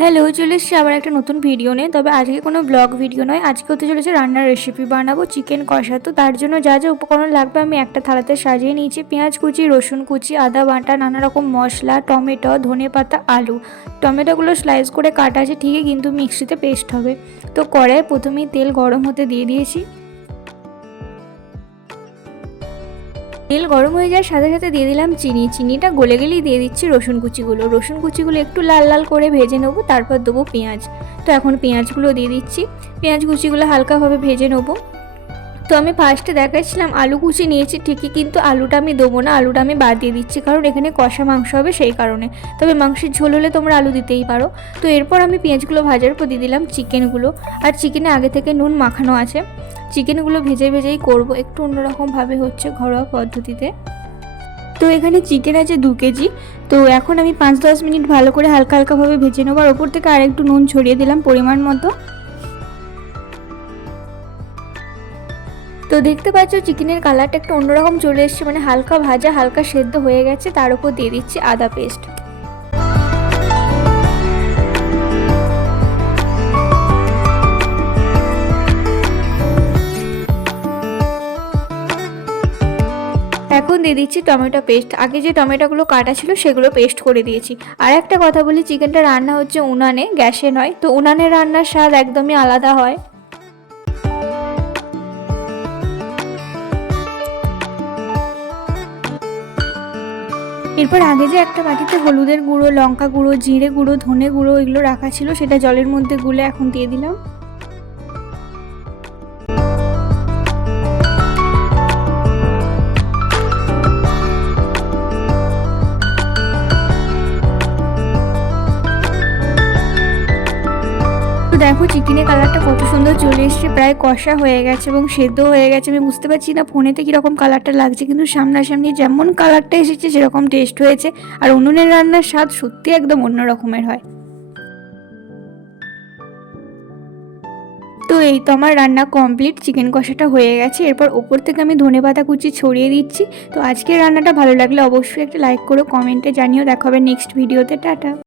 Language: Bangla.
হ্যালো, চলে এসেছি আবার একটা নতুন ভিডিও নিয়ে। তবে আজকে কোনো ব্লগ ভিডিও নয়। আজকে হতে চলেছে রান্নার রেসিপি বানাবো চিকেন কষা। তো তার জন্য যা যা উপকরণ লাগবে আমি একটা থালাতে সাজিয়ে নিয়েছি। পেঁয়াজ কুচি, রসুন কুচি, আদা বাটা, নানা রকম মশলা, টমেটো, ধনে পাতা, আলু। টমেটোগুলো স্লাইস করে কাটা আছে ঠিকই, কিন্তু মিক্সিতে পেস্ট হবে। তো কড়াই প্রথমেই তেল গরম হতে দিয়ে দিয়েছি। তেল গরম হয়ে যাওয়ার সাথে সাথে দিয়ে দিলাম চিনি। চিনিটা গলে গেলেই দিয়ে দিচ্ছি রসুন কুচিগুলো। রসুন কুচিগুলো একটু লাল লাল করে ভেজে নেব, তারপর দেবো পেঁয়াজ। তো এখন পেঁয়াজগুলো দিয়ে দিচ্ছি। পেঁয়াজ কুচিগুলো হালকাভাবে ভেজে নেব। তো আমি ফার্স্টে দেখাচ্ছিলাম আলু কুচি নিয়েছি, ঠিকই কিন্তু আলুটা আমি দেবো না, আলুটা আমি বাদ দিয়ে দিচ্ছি, কারণ এখানে কষা মাংস হবে সেই কারণে। তবে মাংসের ঝোল হলে তোমরা আলু দিতেই পারো। তো এরপর আমি পেঁয়াজগুলো ভাজার পর দিয়ে দিলাম চিকেনগুলো। আর চিকেনে আগে থেকে নুন মাখানো আছে। চিকেনগুলো ভেজে ভেজেই করব, একটু অন্যরকমভাবে হচ্ছে ঘরোয়া পদ্ধতিতে। তো এখানে চিকেন আছে দু কেজি। তো এখন আমি পাঁচ দশ মিনিট ভালো করে হালকা হালকাভাবে ভেজে নেব। আর ওপর থেকে আরেকটু নুন ছড়িয়ে দিলাম পরিমাণ মতো। তো দেখতে পাচ্ছ চিকেনের কালারটা একটু অন্যরকম চলে এসছে মানে হালকা ভাজা, হালকা সেদ্ধ হয়ে গেছে। তার উপর দিয়ে দিচ্ছি আদা পেস্ট। এখন দিয়ে দিচ্ছি টমেটো পেস্ট। আগে যে টমেটোগুলো কাটা ছিল, সেগুলো পেস্ট করে দিয়েছি। আর একটা কথা বলি, চিকেনটা রান্না হচ্ছে উনানে, গ্যাসে নয়। তো উনানে রান্নার স্বাদ একদমই আলাদা হয়। এরপর আগে যে একটা বাটিতে হলুদের গুঁড়ো, লঙ্কা গুঁড়ো, জিরে গুঁড়ো, ধনে গুঁড়ো এগুলো রাখা ছিল, সেটা জলের মধ্যে গুলে এখন দিয়ে দিলাম। তো দেখো চিকেনের কালারটা কত সুন্দর চলে এসছে, প্রায় কষা হয়ে গেছে এবং সেদ্ধ হয়ে গেছে। আমি বুঝতে পারছি না ফোনেতে কীরকম কালারটা লাগছে, কিন্তু সামনাসামনি যেমন কালারটা এসেছে, সেরকম টেস্ট হয়েছে। আর উনুনের রান্নার স্বাদ সত্যি একদম অন্য রকমের হয়। তো এই তো আমার রান্না কমপ্লিট চিকেন কষাটা হয়ে গেছে। এরপর ওপর থেকে আমি ধনে পাতা কুচি ছড়িয়ে দিচ্ছি। তো আজকের রান্নাটা ভালো লাগলে অবশ্যই একটা লাইক করো কমেন্টে জানিও। দেখা হবে নেক্সট ভিডিওতে টাটা।